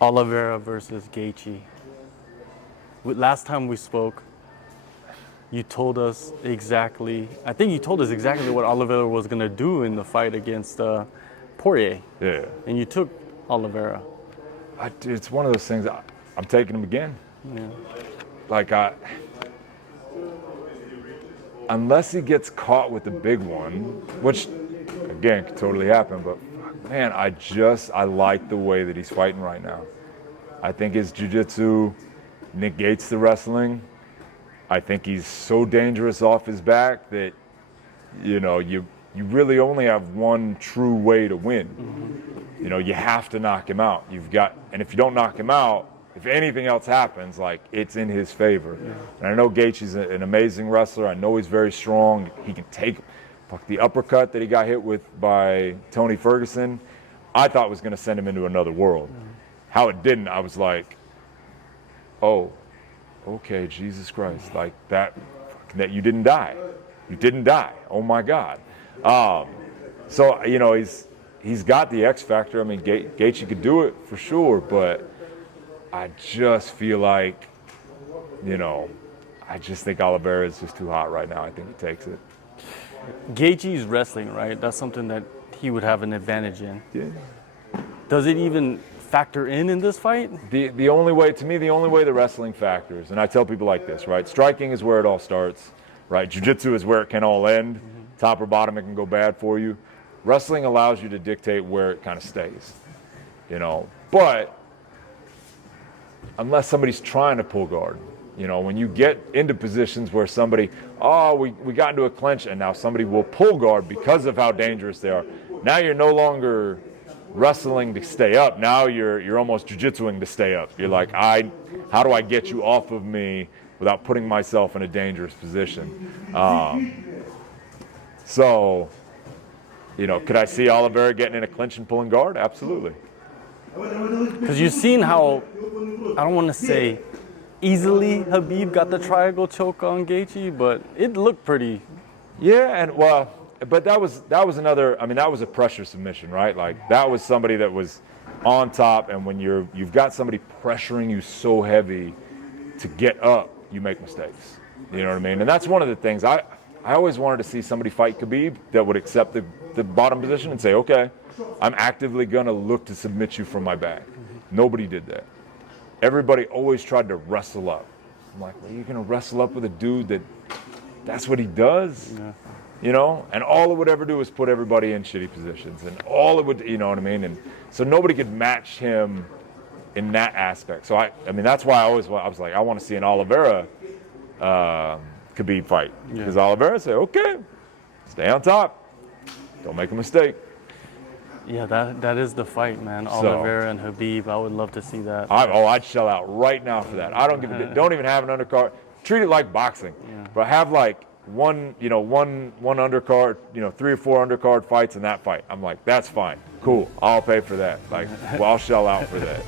Oliveira versus Gaethje. Last time we spoke, you told us exactly, I think you told us exactly what Oliveira was going to do in the fight against Poirier. Yeah. And you took Oliveira. It's one of those things, I'm taking him again. Yeah. Like, unless he gets caught with the big one, which, again, could totally happen, but man, I like the way that he's fighting right now. I think his jiu-jitsu negates the wrestling. I think he's so dangerous off his back that, you know, you really only have one true way to win. Mm-hmm. You know, you have to knock him out. And if you don't knock him out, if anything else happens, like, it's in his favor. Yeah. And I know Gaethje's an amazing wrestler. I know he's very strong. He can take the uppercut that he got hit with by Tony Ferguson. I thought was going to send him into another world. Mm-hmm. How it didn't, I was like, oh, okay, Jesus Christ, like that you didn't die. You didn't die. Oh my God. So, you know, he's got the X factor. I mean, Gaethje could do it for sure, but I just feel like, you know, I just think Oliveira is just too hot right now. I think he takes it. Gaethje's wrestling, right? That's something that he would have an advantage in. Yeah. Does it even factor in this fight? The only way, to me, the only way the wrestling factors, and I tell people like this, right? Striking is where it all starts, right? Jiu-jitsu is where it can all end. Mm-hmm. Top or bottom, it can go bad for you. Wrestling allows you to dictate where it kind of stays, you know. But unless somebody's trying to pull guard, you know, when you get into positions where somebody, we got into a clinch, and now somebody will pull guard because of how dangerous they are. Now you're no longer wrestling to stay up. Now you're almost jiu-jitsuing to stay up. You're like, how do I get you off of me without putting myself in a dangerous position? So, you know, could I see Oliveira getting in a clinch and pulling guard? Absolutely. Because you've seen how, I don't want to say easily Khabib got the triangle choke on Gaethje, but it looked pretty. Yeah, and well, but that was another. I mean, that was a pressure submission, right? Like, that was somebody that was on top, and when you've got somebody pressuring you so heavy to get up, you make mistakes. You know what I mean? And that's one of the things I always wanted to see somebody fight Khabib that would accept the bottom position and say, okay, I'm actively gonna look to submit you from my back. Nobody did that. Everybody always tried to wrestle up. I'm like, well, you're gonna wrestle up with a dude that's what he does? Yeah. You know, and all it would ever do is put everybody in shitty positions, and all it would, you know what I mean? And so nobody could match him in that aspect. So I mean, that's why I was like, I want to see an Oliveira Khabib fight, because Oliveira said, okay, stay on top, don't make a mistake. Yeah, that is the fight, man. Oliveira and Khabib. I would love to see that. I'd shell out right now for that. I don't even have an undercard. Treat it like boxing, but have like one undercard, 3 or 4 undercard fights in that fight. I'm like, that's fine, cool. I'll pay for that. Like, well, I'll shell out for that.